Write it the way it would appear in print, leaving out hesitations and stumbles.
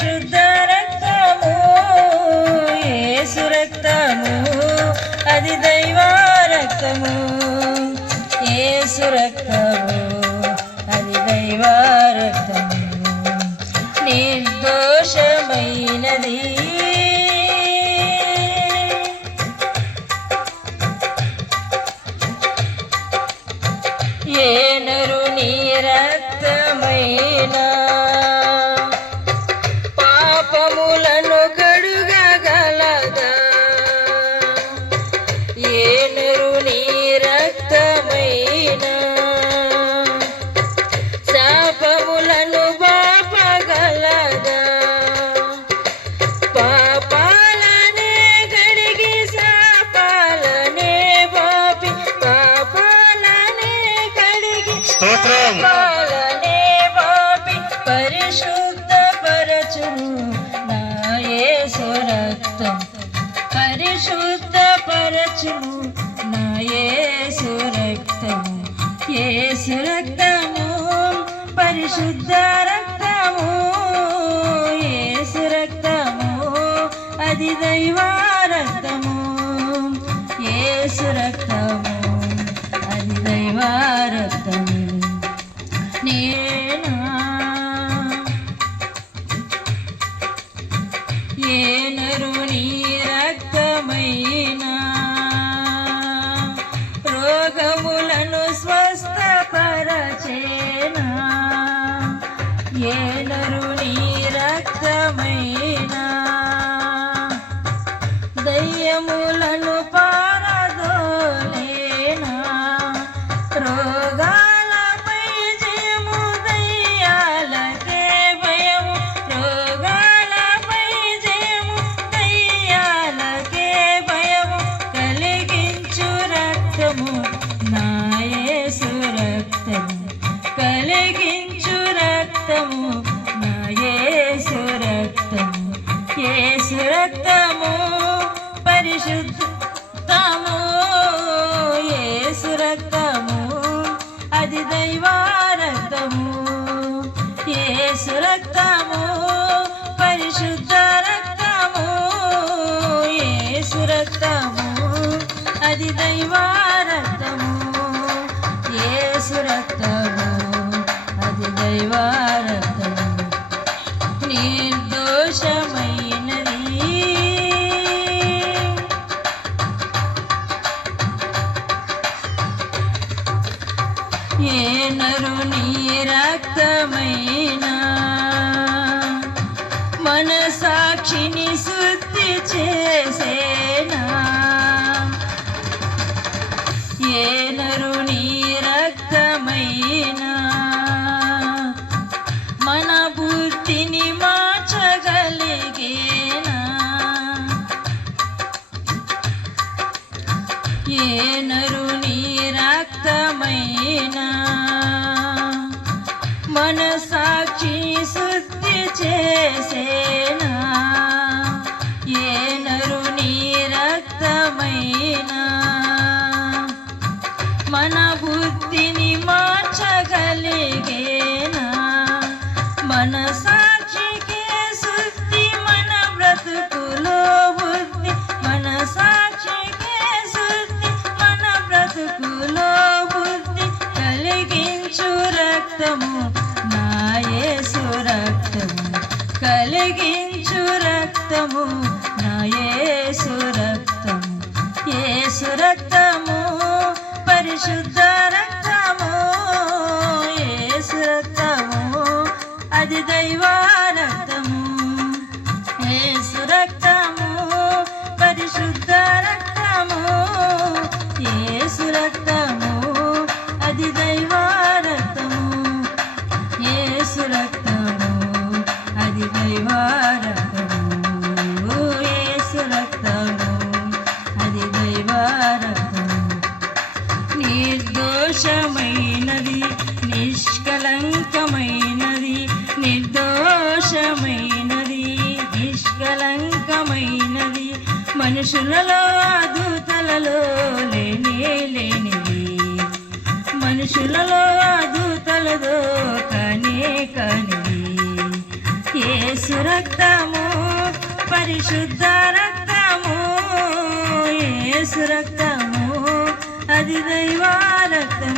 పరిశుద్ధ రక్తము యేసు రక్తము అది దైవ రక్తము యేసు రక్తము అది దైవ రక్తము నిర్దోషమైనది ఏ నరుని రక్తమైనా పాపములను కడుగగలదా ఏ నరుని రక్తమైనా శాపములను బాపగలదా పాపాలనే కడిగి శాపాలనే బాపి పాపాలనే కడిగి పాపాలనే బాపి పరిశుద్ధ పరచును నా యేసు రక్తం పరిశుద్ధ పరచును నా యేసు రక్తము యేసు రక్తము పరిశుద్ధ రక్తము యేసు రక్తము అది దైవ రక్తము యేసు రక్తము అది దైవ రక్తము నేనా ఏ నరుని రక్తమైనా రోగములను స్వస్థపరచేనా ఏ నరుని రక్తమైనా దయ్యములను పారదోలేనా రోగాలపై జయము దయ్యాలకే భయము రోగాలపై జయము దయ్యాలకే భయము కలిగించు రక్తము నా యేసు రక్తము కలిగించు రక్తము నా యేసు రక్తము యేసు రక్తము పరిశుద్ధము యేసు రక్తము అది దైవ రక్తము యేసు రక్తము పరిశుద్ధ రక్తము యేసు రక్తము అది దైవ రక్తము యేసు రక్తము అది దైవ రక్తము నిర్దోషమైనది ఏ నరుని రక్తమైనా మన సాక్షిని శుద్ధి చేసేనా ఏ నరుని రక్తమైనా మన బుద్ధిని మార్చగలిగేనా ఏ నరుని రక్తమైనా మన సాక్షి శుద్ధి చేసేనా ఏ నరుని రక్తమైనా మన బుద్ధిని మార్చగలిగేనా మన సాక్షికే శుద్ధి మన బ్రతుకులో బుద్ధి మన సాక్షికే శుద్ధి మన బ్రతుకులో బుద్ధి కలిగించు రక్తము నా యేసు రక్తము కలిగించు రక్తము నా యేసు రక్తము యేసు రక్తము పరిశుద్ధ రక్తము యేసు రక్తము అది దైవ రక్తము యేసు రక్తము పరిశుద్ధ రక్తము యేసు రక్తము అది దైవ రక్తము యేసు రక్తము అది దైవ రక్తము యేసు రక్తము అది దైవ రక్తము నిర్దోషమైనది నిష్కలంకమైనది నిర్దోషమైనది నిష్కలంకమైనది మనుషులలో దూతలలో లేనిది మనుషులలో దూతలదో కానే కానిది యేసు యేసు రక్తము పరిశుద్ధ రక్తము యేసు రక్తము అది దైవ రక్తము